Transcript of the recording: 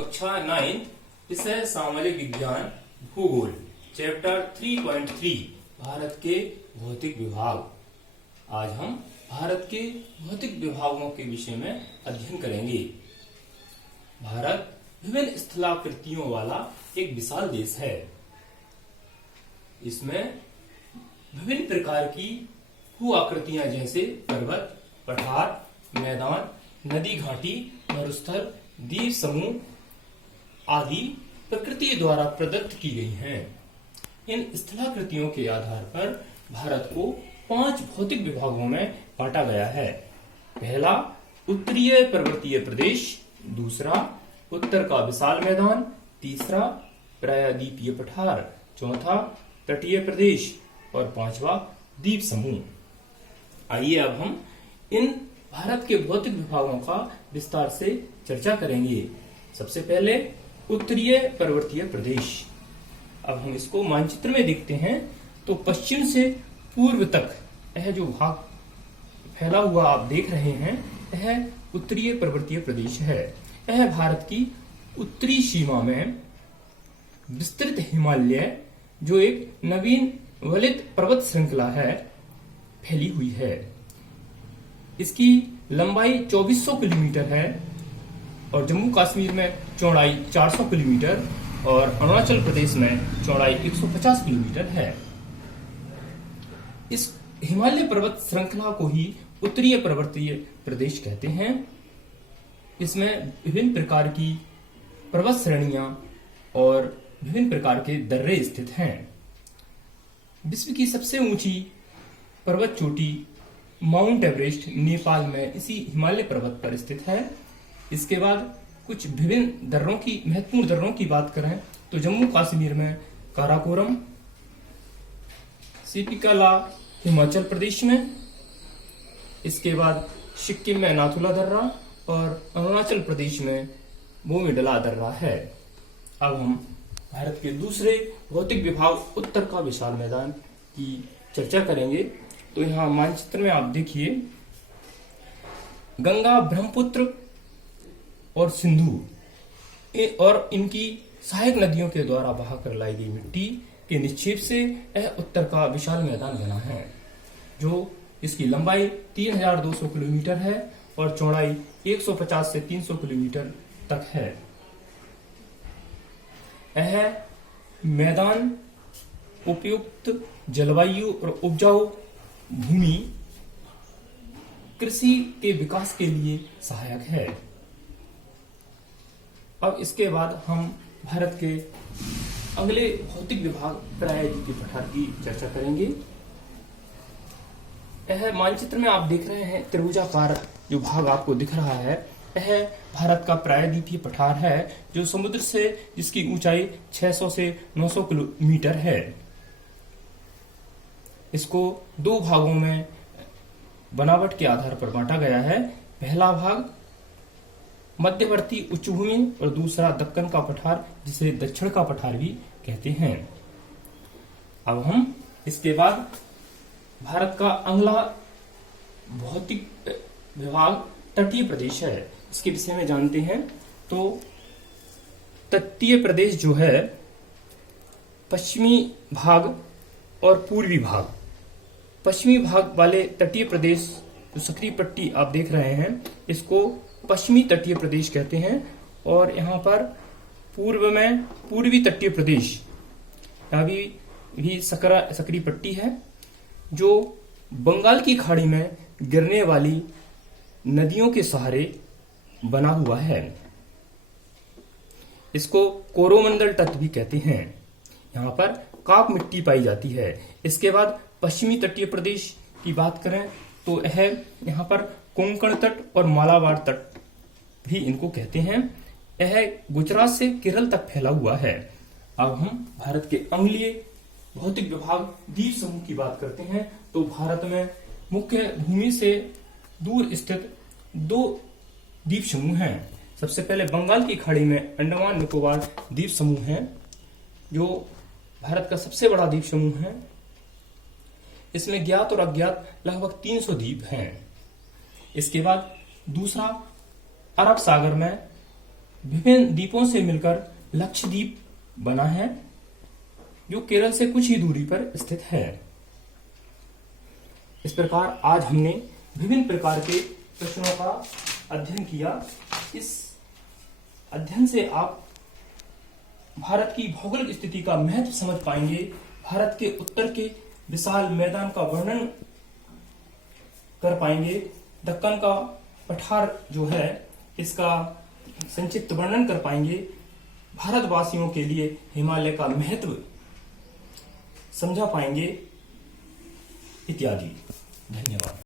कक्षा 9 विषय सामाजिक विज्ञान भूगोल चैप्टर 3.3 भारत के भौतिक विभाग। आज हम भारत के भौतिक विभागों के विषय में अध्ययन करेंगे। भारत विभिन्न स्थलाकृतियों वाला एक विशाल देश है। इसमें विभिन्न प्रकार की भू आकृतियां जैसे पर्वत, पठार, मैदान, नदी घाटी, मरुस्थल, द्वीप समूह आदि प्रकृति द्वारा प्रदत्त की गई हैं। इन स्थलाकृतियों के आधार पर भारत को 5 भौतिक विभागों में बांटा गया है। पहला उत्तरीय पर्वतीय प्रदेश, दूसरा उत्तर का विशाल मैदान, तीसरा प्रायद्वीपीय पठार, चौथा तटीय प्रदेश और पांचवा द्वीप समूह। आइए अब हम इन भारत के भौतिक विभागों का विस्तार से चर्चा करेंगे। सबसे पहले उत्तरीय पर्वतीय प्रदेश। अब हम इसको मानचित्र में देखते हैं तो पश्चिम से पूर्व तक यह जो भाग फैला हुआ आप देख रहे हैं यह उत्तरीय पर्वतीय प्रदेश है। यह भारत की उत्तरी सीमा में विस्तृत हिमालय जो एक नवीन वलित पर्वत श्रृंखला है फैली हुई है। इसकी लंबाई 2400 किलोमीटर है और जम्मू कश्मीर में चौड़ाई 400 किलोमीटर और अरुणाचल प्रदेश में चौड़ाई 150 किलोमीटर है। इस हिमालय पर्वत श्रृंखला को ही उत्तरीय पर्वतीय प्रदेश कहते हैं। इसमें विभिन्न प्रकार की पर्वत श्रेणियां और विभिन्न प्रकार के दर्रे स्थित हैं। विश्व की सबसे ऊंची पर्वत चोटी माउंट एवरेस्ट नेपाल में इसी हिमालय पर्वत पर स्थित है। इसके बाद कुछ विभिन्न दर्रों की महत्वपूर्ण दर्रों की बात करें तो जम्मू कश्मीर में काराकोरम, सिपिकला हिमाचल प्रदेश में, इसके बाद सिक्किम में नाथुला दर्रा और अरुणाचल प्रदेश में बोमीडला दर्रा है। अब हम भारत के दूसरे भौतिक विभाग उत्तर का विशाल मैदान की चर्चा करेंगे। तो यहाँ मानचित्र में आप देखिए गंगा, ब्रह्मपुत्र और सिंधु और इनकी सहायक नदियों के द्वारा बहाकर लाई गई मिट्टी के निक्षेप से यह उत्तर का विशाल मैदान बना है, जो इसकी लंबाई 3200 किलोमीटर है और चौड़ाई 150 से 300 किलोमीटर तक है। यह मैदान उपयुक्त जलवायु और उपजाऊ भूमि कृषि के विकास के लिए सहायक है। अब इसके बाद हम भारत के अगले भौतिक विभाग प्रायद्वीपीय पठार की चर्चा करेंगे। यह मानचित्र में आप देख रहे हैं त्रिभुजाकार जो भाग आपको दिख रहा है यह भारत का प्रायद्वीपीय पठार है, जो समुद्र से जिसकी ऊंचाई 600 से 900 किलोमीटर है। इसको 2 भागों में बनावट के आधार पर बांटा गया है। पहला भाग मध्यवर्ती उच्चभूमि और दूसरा दक्कन का पठार जिसे दक्षिण का पठार भी कहते हैं। अब हम इसके बाद भारत का अगला भौतिक विभाग तटीय प्रदेश है, इसके विषय में जानते हैं। तो तटीय प्रदेश जो है पश्चिमी भाग और पूर्वी भाग। पश्चिमी भाग वाले तटीय प्रदेश जो सक्रिय पट्टी आप देख रहे हैं इसको पश्चिमी तटीय प्रदेश कहते हैं। और यहाँ पर पूर्व में पूर्वी तटीय प्रदेश यहाँ भी सक्रिय पट्टी है, जो बंगाल की खाड़ी में गिरने वाली नदियों के सहारे बना हुआ है। इसको कोरोमंडल तट भी कहते हैं। यहाँ पर काप मिट्टी पाई जाती है। इसके बाद पश्चिमी तटीय प्रदेश की बात करें तो यह यहाँ पर कोंकण तट और मालाबार तट भी इनको कहते हैं। यह गुजरात से केरल तक फैला हुआ है। अब हम भारत के अगले भौतिक विभाग द्वीप समूह की बात करते हैं। तो भारत में मुख्य भूमि से दूर स्थित 2 द्वीप समूह हैं। सबसे पहले बंगाल की खाड़ी में अंडमान निकोबार द्वीप समूह है, जो भारत का सबसे बड़ा द्वीप समूह है। इसमें ज्ञात और अज्ञात लगभग 300 द्वीप हैं। इसके बाद दूसरा अरब सागर में विभिन्न द्वीपों से मिलकर लक्षद्वीप बना है, जो केरल से कुछ ही दूरी पर स्थित है। इस प्रकार आज हमने विभिन्न प्रकार के प्रश्नों का अध्ययन किया। इस अध्ययन से आप भारत की भौगोलिक स्थिति का महत्व समझ पाएंगे, भारत के उत्तर के विशाल मैदान का वर्णन कर पाएंगे, दक्कन का पठार जो है इसका संक्षिप्त वर्णन कर पाएंगे, भारतवासियों के लिए हिमालय का महत्व समझा पाएंगे इत्यादि। धन्यवाद।